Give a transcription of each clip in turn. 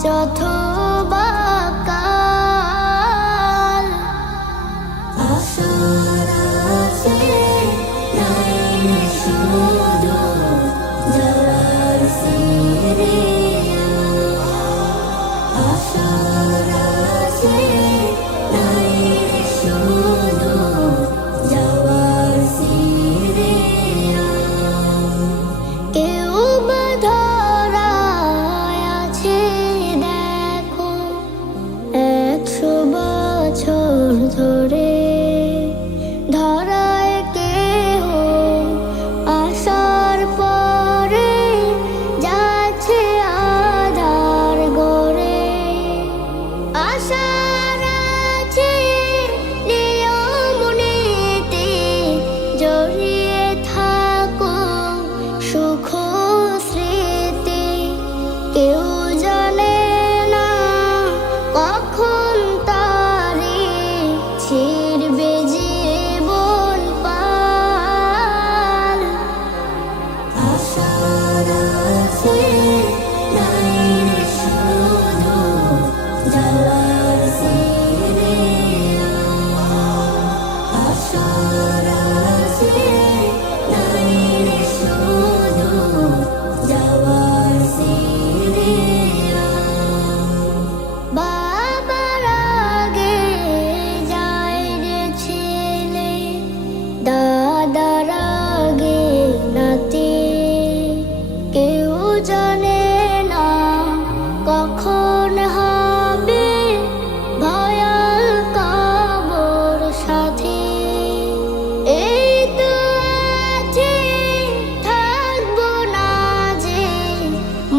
অথবা কাল আশার আছে নাই শুধু যাওয়ার সিরিয়াল। আশার আছে নাই শুধু যাওয়ার সিরিয়াল। কেউ বা ধরায় আছে দেখো 100 বছর ধরে, ধরায় কেহ আসার পরে যাচ্ছে আধার গড়ে। আশার আছে নিয়ম নীতি জড়িয়ে থাকো সুখ স্মৃতি। কেউ জানে না কখন তারে ছিড়বে জীবন পাল। আশার আছে নাই শুধু যাওয়ার সিরিয়াল। আশার আছে নাই শুধু যাওয়ার সিরিয়াল। বাবার আগে যায় রে ছেলে, দাদার আগে নাতি। কেউ জানে না কখন হবে ভয়াল কবর সাথী। এই তো আছে থাকবো না যে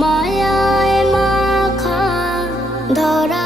মায়ায় মাখা ধরা